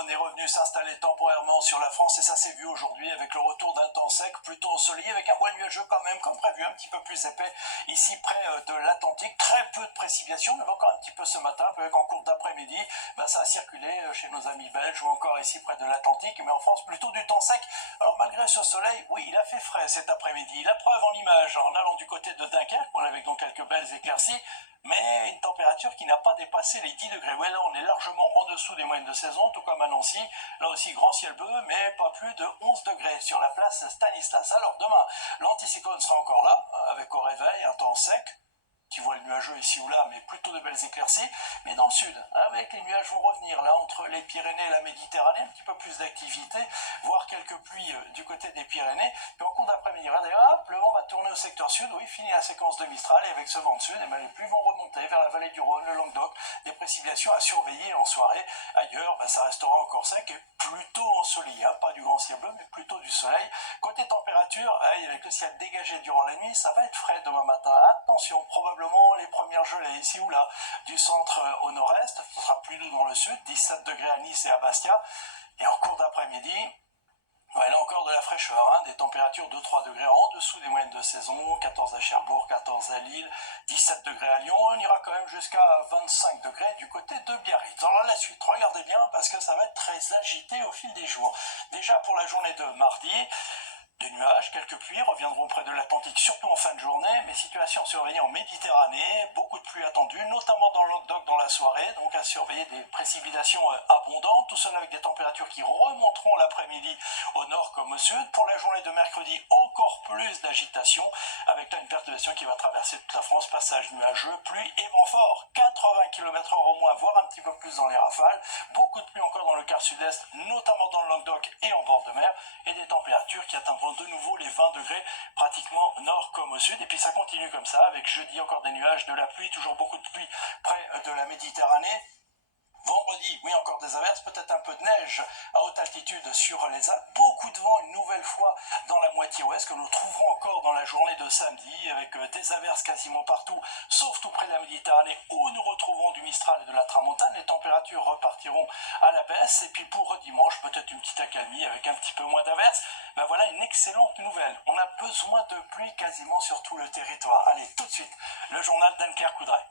cyclone est revenu s'installer temporairement sur la France et ça s'est vu aujourd'hui avec le retour d'un temps sec plutôt ensoleillé avec un voile nuageux quand même comme prévu un petit peu plus épais ici près de l'Atlantique. Très peu de précipitations, mais encore un petit peu ce matin, avec en cours d'après-midi, ça a circulé chez nos amis belges ou encore ici près de l'Atlantique, mais en France plutôt du temps sec. Alors malgré ce soleil, oui, il a fait frais cet après-midi. La preuve en image en allant du côté de Dunkerque, on avait donc quelques belles éclaircies, mais une température qui n'a pas dépassé les 10 degrés. Ouais, là on est largement en dessous des moyennes de saison, tout comme à Nancy. Là aussi grand ciel bleu, mais pas plus de 11 degrés sur la place Stanislas. Alors demain, l'anticyclone sera encore là, avec au réveil un temps sec, qui voit le nuageux ici ou là, mais plutôt de belles éclaircies. Mais dans le sud, avec les nuages vont revenir là entre les Pyrénées et la Méditerranée, un petit peu plus d'activité, voire quelques pluies du côté des Pyrénées. Puis en cours d'après-midi, hop, le vent va tourner au secteur sud. Oui, fini la séquence de Mistral et avec ce vent de sud, les pluies vont remonter vers la vallée du Rhône, le Languedoc, des précipitations à surveiller en soirée. Ailleurs, ça restera encore sec et plutôt ensoleillé, pas du grand ciel bleu, mais plutôt du soleil. Côté température, avec le ciel dégagé durant la nuit, ça va être frais demain matin. Attention, probablement les premières gelées ici ou là, du centre au nord-est, ce sera plus doux dans le sud, 17 degrés à Nice et à Bastia, et en cours d'après-midi, là encore de la fraîcheur, des températures de 3 degrés en dessous des moyennes de saison, 14 à Cherbourg, 14 à Lille, 17 degrés à Lyon, on ira quand même jusqu'à 25 degrés du côté de Biarritz. Alors la suite, regardez bien parce que ça va être très agité au fil des jours. Déjà pour la journée de mardi, des nuages, quelques pluies reviendront près de l'Atlantique, surtout en fin de journée, mais situation surveillée en Méditerranée, beaucoup de pluie attendue, notamment dans le Languedoc dans la soirée, donc à surveiller des précipitations abondantes, tout cela avec des températures qui remonteront l'après-midi au nord comme au sud. Pour la journée de mercredi, encore plus d'agitation, avec là une perturbation qui va traverser toute la France, passage nuageux, pluie et vent fort, 80 km/h au moins, voire un petit peu plus dans les rafales, beaucoup de pluie encore dans le quart sud-est, notamment dans le Languedoc et en bord de mer, et des températures qui atteindront de nouveau les 20 degrés, pratiquement nord comme au sud. Et puis ça continue comme ça, avec jeudi encore des nuages, de la pluie, toujours beaucoup de pluie près de la Méditerranée. Vendredi, oui, encore des averses, peut-être un peu de neige à haute altitude sur les Alpes. Beaucoup de vent une nouvelle fois dans la moitié ouest que nous trouverons encore dans la journée de samedi avec des averses quasiment partout, sauf tout près de la Méditerranée où nous retrouverons du Mistral et de la Tramontane. Les températures repartiront à la baisse. Et puis pour dimanche, peut-être une petite accalmie avec un petit peu moins d'averses. Voilà une excellente nouvelle. On a besoin de pluie quasiment sur tout le territoire. Allez, tout de suite, le journal d'Anne-Claire Coudray.